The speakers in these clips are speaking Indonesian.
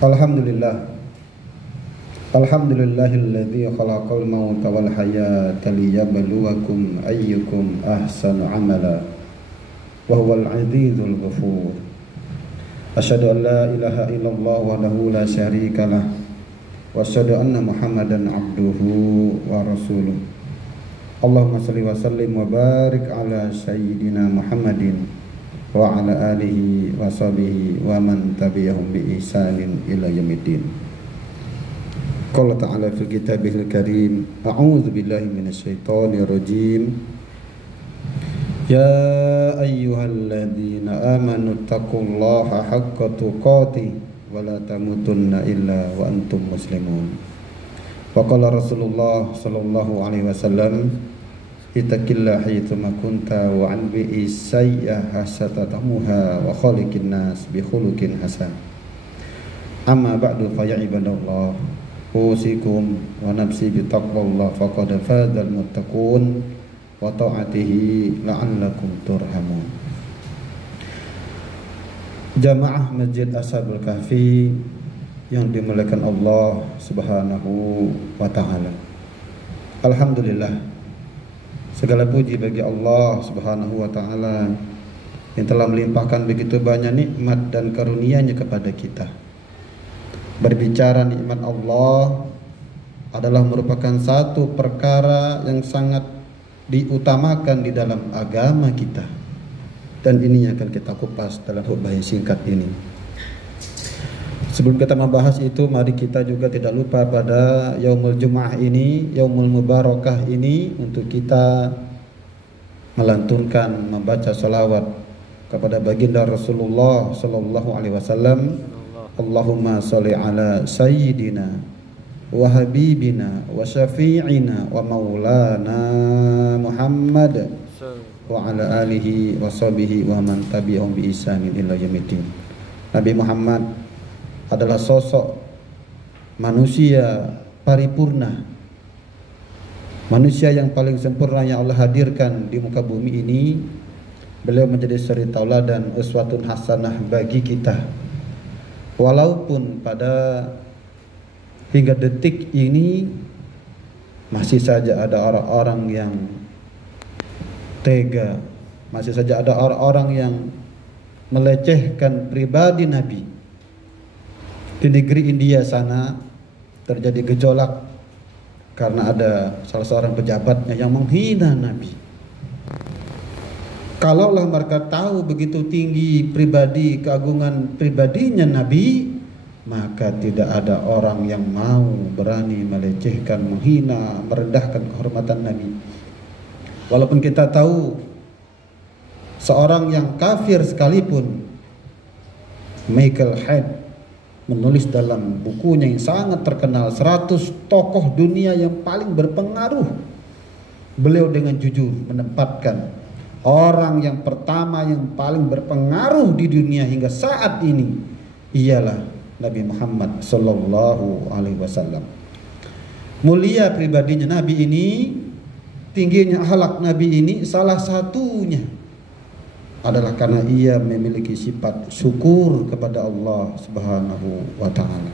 Alhamdulillah. Alhamdulillahilladzi khalaqal mauta wal hayata liyabluwakum ayyukum ahsanu amala wa huwal azizul ghafur. Asyhadu an la ilaha illallah wahdahu la syarikalah wa asyhadu anna Muhammadan abduhu wa rasuluh. Allahumma shalli wa sallim wa barik ala sayyidina Muhammadin wa ala alihi wa sahbihi wa man tabi'ahum bi ihsanin ila yaumiddin. Qala ta'ala fil kitabihil karim, a'udzu billahi minasy syaithanir rajim. Ya ayyuhalladzina amanu taqullaha haqqa tuqatih wa la tamutunna illa wa antum muslimun. Wa qala Rasulullah sallallahu alaihi wasallam, ittaqillah haitsuma kunta wa anbi sayyi'ah hasatatamuha wa khaliqin nas bi khuluqin hasan. Amma ba'du fa ya ibadallah, usikum wa nafsi bi taqwallah faqad fazal muttaqun wa ta'atihi la'allakum turhamun. Jamaah Masjid Ashabul Kahfi yang dimuliakan Allah Subhanahu wa taala. Alhamdulillah, segala puji bagi Allah Subhanahu wa taala yang telah melimpahkan begitu banyak nikmat dan karunia-Nya kepada kita. Berbicara nikmat Allah adalah merupakan satu perkara yang sangat diutamakan di dalam agama kita. Dan ini yang akan kita kupas dalam khutbah singkat ini. Sebelum kita membahas itu, mari kita juga tidak lupa pada Yaumul Jum'ah ini, Yaumul Mubarakah ini, untuk kita melantunkan, membaca salawat kepada baginda Rasulullah sallallahu alaihi wasallam. Allahumma sholli ala sayyidina wa habibina wa syafi'ina wa maulana Muhammad wa ala alihi wa sahbihi wa man tabi'ahum bi ihsanin ila yaumiddin. Nabi Muhammad adalah sosok manusia paripurna, manusia yang paling sempurna yang Allah hadirkan di muka bumi ini. Beliau menjadi suri tauladan, uswatun hasanah bagi kita. Walaupun pada hingga detik ini masih saja ada orang-orang yang tega, masih saja ada orang-orang yang melecehkan pribadi Nabi. Di negeri India sana terjadi gejolak karena ada salah seorang pejabatnya yang menghina Nabi. Kalaulah mereka tahu begitu tinggi pribadi, keagungan pribadinya Nabi, maka tidak ada orang yang mau berani melecehkan, menghina, merendahkan kehormatan Nabi. Walaupun kita tahu seorang yang kafir sekalipun, Michael Hyatt, menulis dalam bukunya yang sangat terkenal, 100 tokoh dunia yang paling berpengaruh. Beliau dengan jujur menempatkan orang yang pertama yang paling berpengaruh di dunia hingga saat ini ialah Nabi Muhammad sallallahu alaihi wasallam. Mulia pribadinya Nabi ini, tingginya akhlak Nabi ini, salah satunya adalah karena ia memiliki sifat syukur kepada Allah Subhanahu wa taala.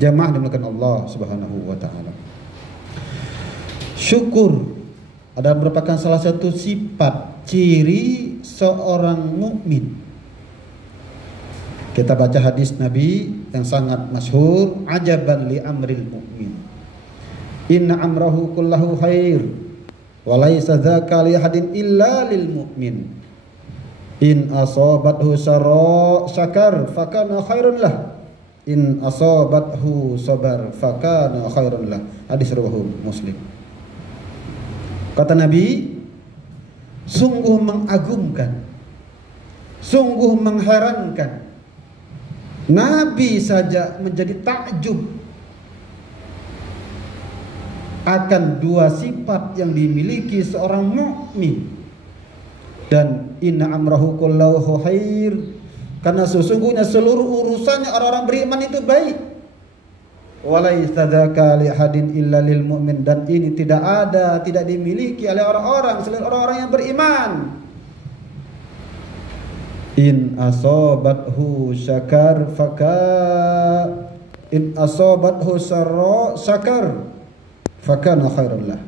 Jamaah dimuliakan Allah Subhanahu wa taala. Syukur adalah merupakan salah satu sifat ciri seorang mukmin. Kita baca hadis Nabi yang sangat masyhur, ajaban li amril mukmin. Inna amrahu kullahu khair wa laisa dzaka li ahadin illa lil mukmin. In asabathu syakar fakana khairun lah. In asabathu sabar fakana khairun lah. Hadis riwayat Muslim. Kata Nabi, sungguh mengagumkan, sungguh mengherankan. Nabi saja menjadi takjub akan dua sifat yang dimiliki seorang mukmin. Dan inna amrahu kullahu khair, karena sesungguhnya seluruh urusannya orang-orang beriman itu baik. Walaisa dzaka li hadin illa lil mu'min, dan ini tidak dimiliki oleh orang-orang selain orang-orang yang beriman. In asobathu syakar in asobathu sarra syakar fakana khairan lah.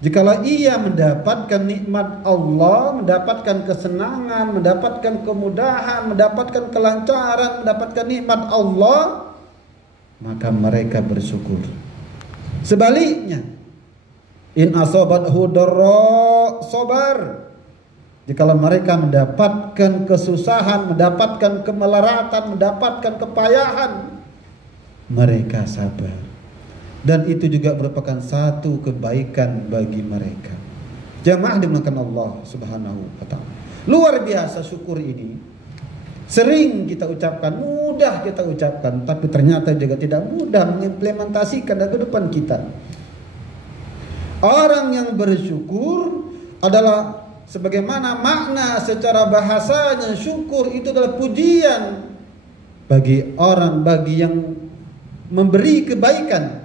Jikalau ia mendapatkan nikmat Allah, mendapatkan kesenangan, mendapatkan kemudahan, mendapatkan kelancaran, mendapatkan nikmat Allah, maka mereka bersyukur. Sebaliknya, in asobathu darra sabar. Jikalau mereka mendapatkan kesusahan, mendapatkan kemelaratan, mendapatkan kepayahan, mereka sabar. Dan itu juga merupakan satu kebaikan bagi mereka. Jamaah dimuliakan Allah Subhanahu wa ta'ala. Luar biasa syukur ini. Sering kita ucapkan, mudah kita ucapkan, tapi ternyata juga tidak mudah mengimplementasikan dalam kehidupan kita. Orang yang bersyukur adalah sebagaimana makna secara bahasanya, syukur itu adalah pujian bagi orang, bagi yang memberi kebaikan.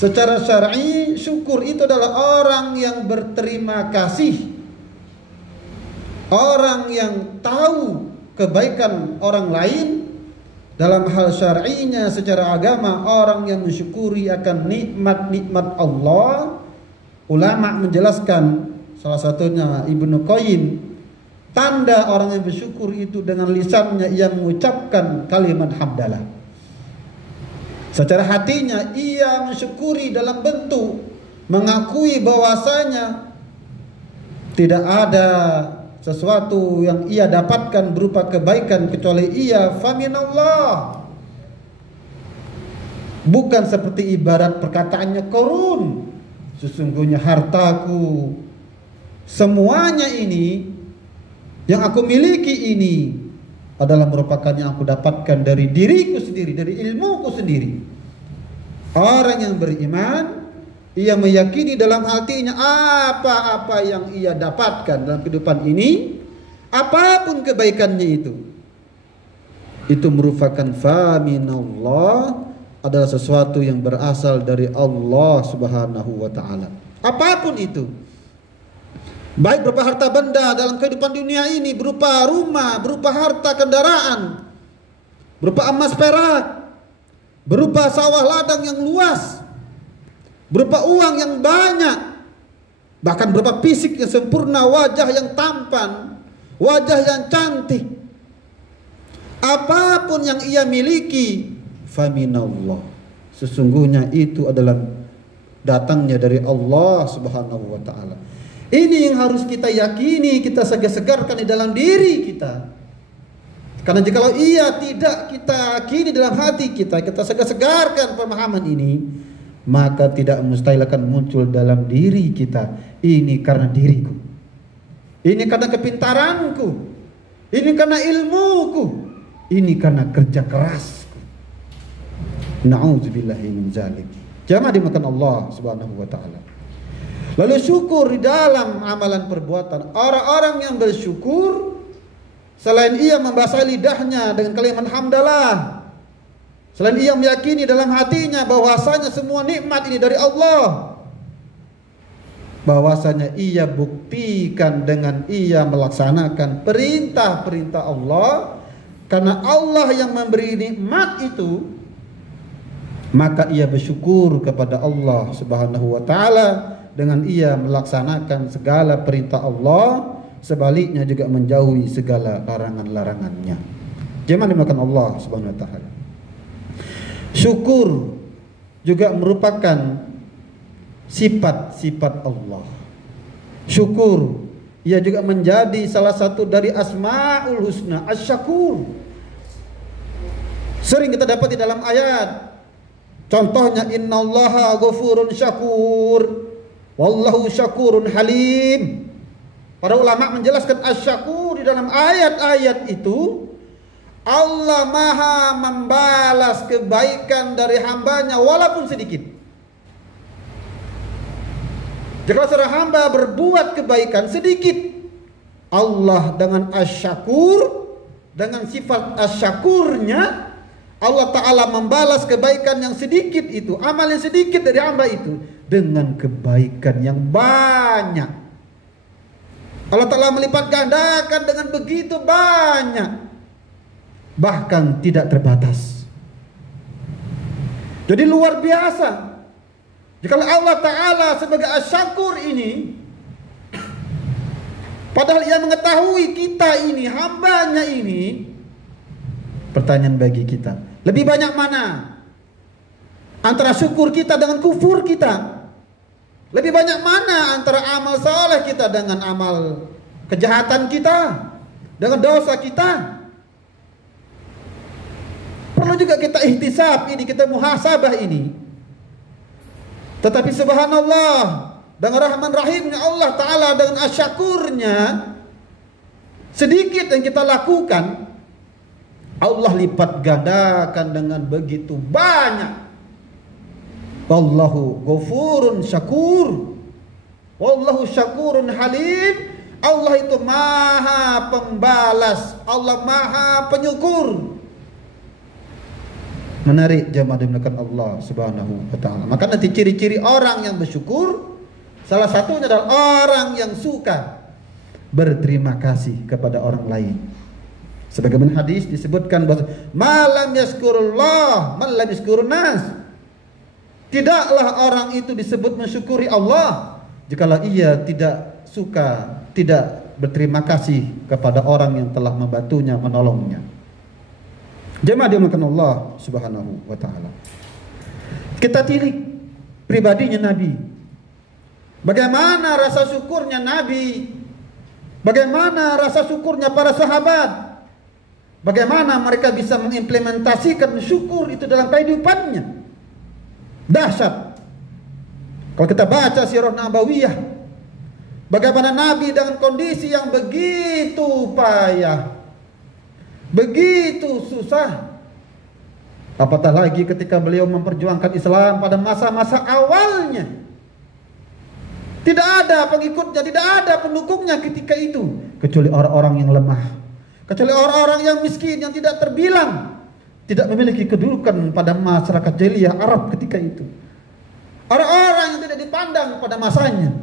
Secara syar'i, syukur itu adalah orang yang berterima kasih, orang yang tahu kebaikan orang lain. Dalam hal syar'inya secara agama, orang yang mensyukuri akan nikmat-nikmat Allah. Ulama menjelaskan, salah satunya Ibnu Qayyim, tanda orang yang bersyukur itu dengan lisannya ia mengucapkan kalimat hamdalah. Secara hatinya ia mensyukuri dalam bentuk mengakui bahwasanya tidak ada sesuatu yang ia dapatkan berupa kebaikan kecuali ia faminallah. Bukan seperti ibarat perkataannya Qarun, sesungguhnya hartaku, semuanya ini yang aku miliki ini adalah merupakan yang aku dapatkan dari diriku sendiri, dari ilmuku sendiri. Orang yang beriman, ia meyakini dalam hatinya apa-apa yang ia dapatkan dalam kehidupan ini, apapun kebaikannya itu merupakan faminallah, adalah sesuatu yang berasal dari Allah Subhanahu wa ta'ala. Apapun itu, baik berupa harta benda dalam kehidupan dunia ini, berupa rumah, berupa harta kendaraan, berupa emas perak, berupa sawah ladang yang luas, berupa uang yang banyak, bahkan berupa fisik yang sempurna, wajah yang tampan, wajah yang cantik. Apapun yang ia miliki, faminallah, sesungguhnya itu adalah datangnya dari Allah Subhanahu wa ta'ala. Ini yang harus kita yakini, kita segarkan di dalam diri kita. Karena jikalau ia tidak kita yakini dalam hati kita, kita segarkan pemahaman ini, maka tidak mustahil akan muncul dalam diri kita. Ini karena diriku, ini karena kepintaranku, ini karena ilmuku, ini karena kerja kerasku. Na'udzubillahi min dzalik. Jamaah dimakan Allah Subhanahu wa ta'ala. Lalu syukur di dalam amalan perbuatan. Orang-orang yang bersyukur, selain ia membasahi lidahnya dengan kalimat hamdalah, selain ia meyakini dalam hatinya bahwasanya semua nikmat ini dari Allah, bahwasanya ia buktikan dengan ia melaksanakan perintah-perintah Allah. Karena Allah yang memberi nikmat itu, maka ia bersyukur kepada Allah Subhanahu wa ta'ala dengan ia melaksanakan segala perintah Allah, sebaliknya juga menjauhi segala larangan-larangannya. Jemaah dimuliakan Allah Subhanahu wa ta'ala. Syukur juga merupakan sifat-sifat Allah. Syukur ia juga menjadi salah satu dari Asmaul Husna, Asy-Syakur. Sering kita dapat di dalam ayat. Contohnya innallaha ghafurun syakur, wallahu syakurun halim. Para ulama menjelaskan asy-syakur di dalam ayat-ayat itu, Allah maha membalas kebaikan dari hambanya walaupun sedikit. Jika seorang hamba berbuat kebaikan sedikit, Allah dengan asy-syakur, dengan sifat asy-syakurnya, Allah Ta'ala membalas kebaikan yang sedikit itu, amal yang sedikit dari hamba itu, dengan kebaikan yang banyak. Allah Ta'ala melipat gandakan dengan begitu banyak, bahkan tidak terbatas. Jadi luar biasa. Jika Allah Ta'ala sebagai Asy-Syakur ini, padahal Ia mengetahui kita ini, hambanya ini, pertanyaan bagi kita, lebih banyak mana antara syukur kita dengan kufur kita? Lebih banyak mana antara amal saleh kita dengan amal kejahatan kita, dengan dosa kita? Perlu juga kita ihtisab ini, kita muhasabah ini. Tetapi subhanallah, dengan rahman rahimnya Allah Ta'ala, dengan asyakurnya, sedikit yang kita lakukan, Allah lipat gandakan dengan begitu banyak. Wallahu ghafurun syakur, wallahu syakurun halim. Allah itu maha pembalas, Allah maha penyukur. Menarik jemaah dimuliakan Allah Subhanahu wa taala. Maka nanti ciri-ciri orang yang bersyukur, salah satunya adalah orang yang suka berterima kasih kepada orang lain. Sebagaimana hadis disebutkan bahwa malam yaskurullah, malam yaskurun nas. Tidaklah orang itu disebut mensyukuri Allah jikalau ia tidak suka, tidak berterima kasih kepada orang yang telah membantunya, menolongnya. Jemaah dimuliakan Allah Subhanahu wa taala. Kita tilik pribadinya Nabi. Bagaimana rasa syukurnya Nabi? Bagaimana rasa syukurnya para sahabat? Bagaimana mereka bisa mengimplementasikan syukur itu dalam kehidupannya? Dahsyat. Kalau kita baca sirah Nabawiyah, bagaimana Nabi dengan kondisi yang begitu payah, begitu susah, apatah lagi ketika beliau memperjuangkan Islam pada masa-masa awalnya. Tidak ada pengikutnya, tidak ada pendukungnya ketika itu, kecuali orang-orang yang lemah, kecuali orang-orang yang miskin, yang tidak terbilang, tidak memiliki kedudukan pada masyarakat jahiliyah Arab ketika itu. Orang-orang yang tidak dipandang pada masanya.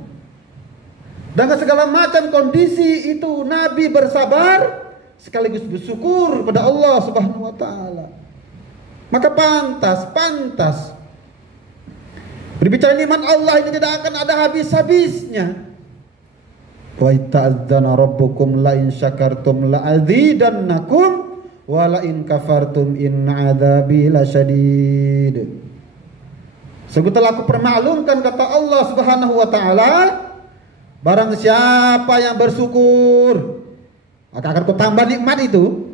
Dengan segala macam kondisi itu Nabi bersabar sekaligus bersyukur kepada Allah Subhanahu wa taala. Maka pantas berbicara nikmat Allah ini tidak akan ada habis-habisnya. Wa ta'adzana rabbukum la in syakartum la azidannakum wala in kafartum inna adzabi lasyadid. Sungguh telah aku permaklumkan, kata Allah Subhanahu wa taala, barang siapa yang bersyukur maka akan kutambah nikmat itu.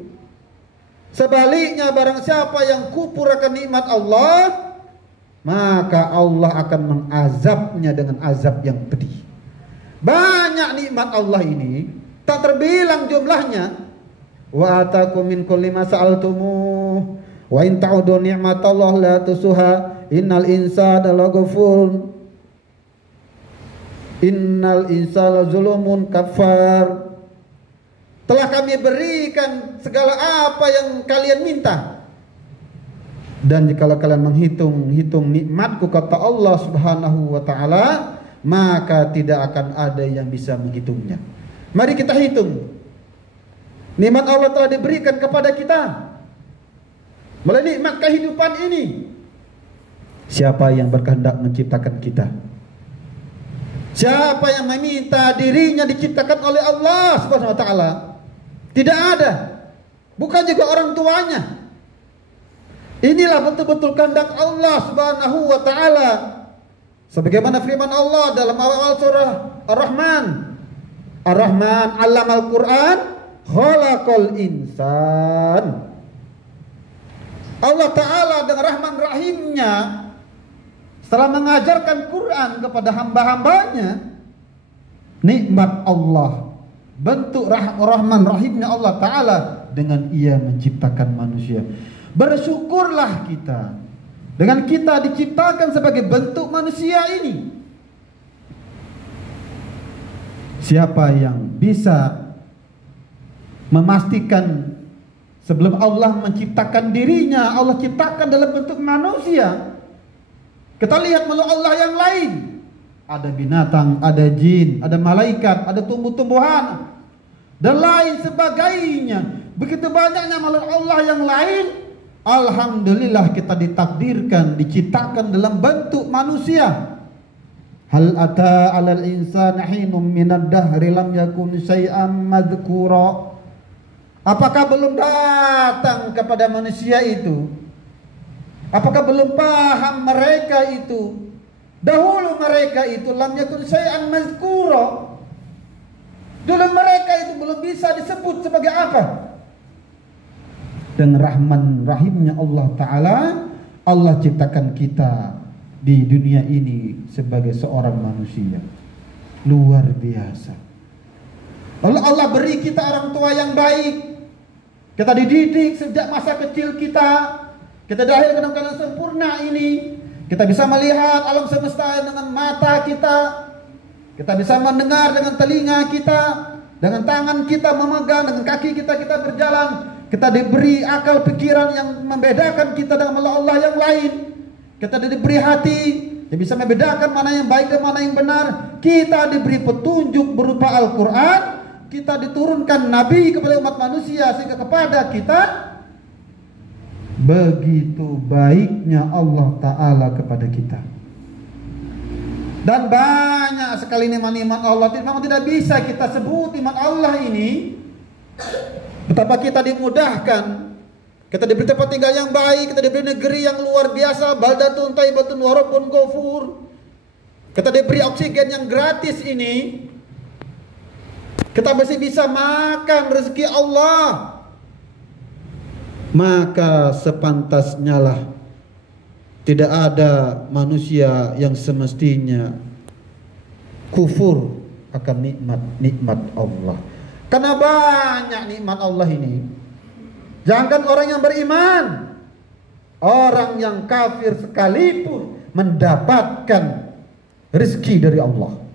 Sebaliknya barang siapa yang kufur akan nikmat Allah, maka Allah akan mengazabnya dengan azab yang pedih. Banyak nikmat Allah ini tak terbilang jumlahnya. Wa atakum min kulli ma sa'altumuh wa in ta'udu ni'matallahi la tusuha innal insana laghafur innal insana zulumun kafar. Telah kami berikan segala apa yang kalian minta, dan jikalau kalian menghitung nikmatku, kata Allah Subhanahu wa taala, maka tidak akan ada yang bisa menghitungnya. Mari kita hitung nikmat Allah telah diberikan kepada kita melalui nikmat kehidupan ini. Siapa yang berkehendak menciptakan kita? Siapa yang meminta dirinya diciptakan oleh Allah Subhanahu wa taala? Tidak ada. Bukan juga orang tuanya. Inilah betul-betul kehendak Allah Subhanahu wa taala. Sebagaimana firman Allah dalam awal surah Ar-Rahman. Ar-Rahman 'allamal Qur'an, khalaqal insan. Allah Ta'ala dengan rahman rahimnya setelah mengajarkan Quran kepada hamba-hambanya, nikmat Allah, bentuk rahman rahimnya Allah Ta'ala dengan ia menciptakan manusia. Bersyukurlah kita dengan kita diciptakan sebagai bentuk manusia ini. Siapa yang bisa memastikan sebelum Allah menciptakan dirinya, Allah ciptakan dalam bentuk manusia? Kita lihat melalui Allah yang lain. ada binatang, ada jin, ada malaikat, ada tumbuh-tumbuhan, dan lain sebagainya. Begitu banyaknya makhluk Allah yang lain. Alhamdulillah kita ditakdirkan, diciptakan dalam bentuk manusia. Hal ata 'alal insani hinum minad dahri lam yakun syai'an madhkura. Apakah belum datang kepada manusia itu? Apakah belum paham mereka itu? Dahulu mereka itu lam yakun syai'an madhkura. Dulu mereka itu belum bisa disebut sebagai apa? Dan rahman rahimnya Allah Ta'ala, Allah ciptakan kita di dunia ini sebagai seorang manusia. Luar biasa. Lalu Allah beri kita orang tua yang baik. Kita dididik sejak masa kecil kita. Kita dilahirkan dalam keadaan sempurna ini. Kita bisa melihat alam semesta dengan mata kita. Kita bisa mendengar dengan telinga kita. Dengan tangan kita memegang, dengan kaki kita berjalan. Kita diberi akal pikiran yang membedakan kita dengan Allah yang lain. Kita diberi hati yang bisa membedakan mana yang baik dan mana yang benar. Kita diberi petunjuk berupa Al-Quran. Kita diturunkan Nabi kepada umat manusia, sehingga kepada kita begitu baiknya Allah Ta'ala kepada kita. Dan banyak sekali nikmat-nikmat Allah, memang tidak bisa kita sebut nikmat Allah ini. Betapa kita dimudahkan, kita diberi tempat tinggal yang baik, kita diberi negeri yang luar biasa, baldatun thayyibatun wa rabbun ghafur. Kita diberi oksigen yang gratis ini. Kita masih bisa makan rezeki Allah. Maka sepantasnya lah tidak ada manusia yang semestinya kufur akan nikmat-nikmat Allah. Karena banyak nikmat Allah ini. Jangan orang yang beriman, orang yang kafir sekalipun mendapatkan rezeki dari Allah.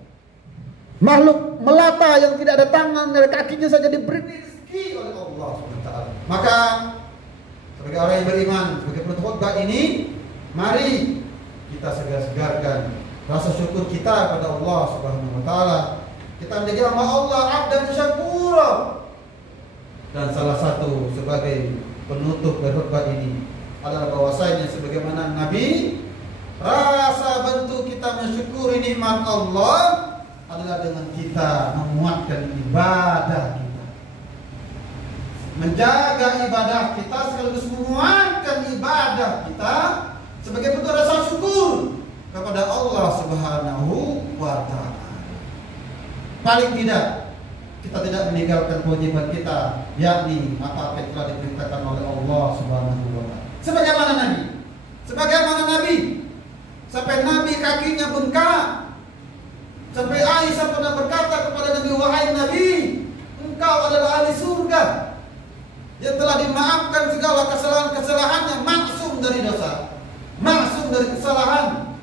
Makhluk melata yang tidak ada tangan, dari kakinya saja diberi rezeki oleh Allah SWT. Maka sebagai orang yang beriman, sebagai penutup khutbah ini, mari kita segar-segarkan rasa syukur kita pada Allah Subhanahu wa taala. Kita menjadi hamba Allah abdan syakura. Dan salah satu sebagai penutup dari khutbah ini adalah bahwasanya sebagaimana Nabi, rasa bentuk kita mensyukuri nikmat Allah adalah dengan kita menguatkan ibadah kita. Menjaga ibadah kita sekaligus menguatkan ibadah kita sebagai bentuk rasa syukur kepada Allah Subhanahu wa taala. Paling tidak kita tidak meninggalkan kewajiban kita, yakni apa yang telah diperintahkan oleh Allah Subhanahu wa taala. Sebagaimana Nabi, sampai Nabi kakinya bengkak. Sampai Aisyah pernah berkata kepada Nabi, wahai Nabi, engkau adalah ahli surga yang telah dimaafkan segala kesalahan-kesalahannya, maksum dari dosa, maksum dari kesalahan.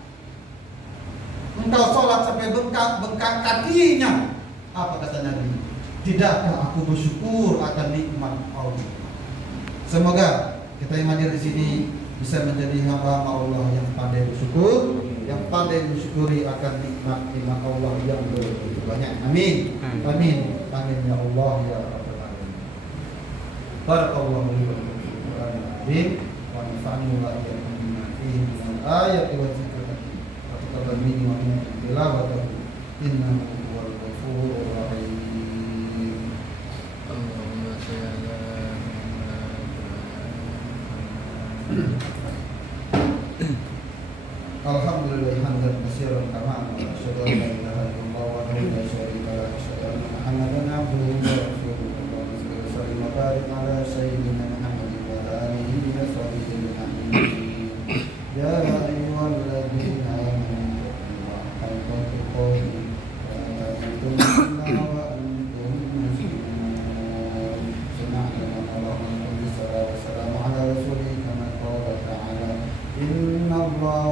Engkau sholat sampai bengkak kakinya. Apa kata Nabi? Tidakkah aku bersyukur akan nikmat Allah? Semoga kita yang hadir di sini bisa menjadi hamba Allah yang pandai bersyukur, yang pandai mensyukuri akan nikmat-nikmat Allah yang begitu banyak. Amin. Amin. Amin ya Allah ya rabbal alamin. Barakallahu li wa lakum fil Qur'anil azim wa nafa'ani wa iyyakum bima fihi min al-ayati wa dzikril hakim. Wa taqabbal minni wa minkum tilawatahu innahu huwal ghafurur rahim. Allahumma shalli ala Alhamdulillah hamdan katsiran kama asyhadu an la ilaha illallah wa la syarika lahu wa asyhadu anna Muhammadan abduhu wa rasuluhu. Allahumma shalli wa barik ala sayyidina Muhammadin wa ala alihi wa sahbihi ajma'in. Ya ayyuhalladzina amanu taqullaha haqqa tuqatih wa la tamutunna wa antum muslimun. Subhanallah wa salamun ala rasulih kama qala ta'ala inna Allah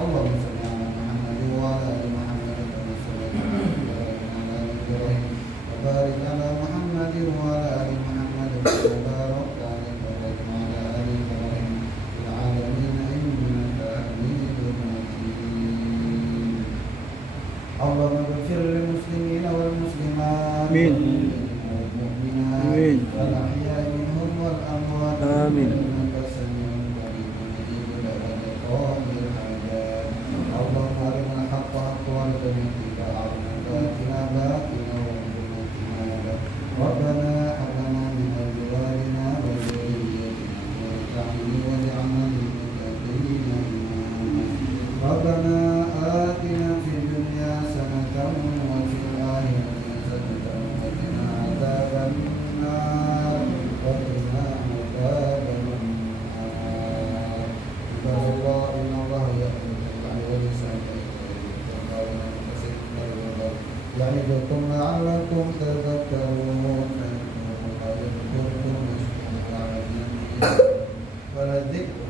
Allah اللهم اغفر للمسلمين والمسلمات آمين. والمؤمنات الأحياء منهم والأموات آمين. إنك سميع قريب مجيب دعوات الحاجات. اللهم أرنا الحق حقا وارزقنا اتباعه وآتنا باطلا وارزقنا اجتنابه. ربنا هب لنا من أزواجنا وذريتنا قرة أعين واجعلنا للمتقين إماما. ربنا آتنا في الدنيا حسنة وفي الآخرة حسنة وقنا عذاب النار. وقنا عذاب النار. عباد الله إن الله يأمر بالعدل والإحسان وإيتاء ذي القربى يعظكم لعلكم تذكرون. فاذكركم يذكركم واشكروا على نعمه ولذكر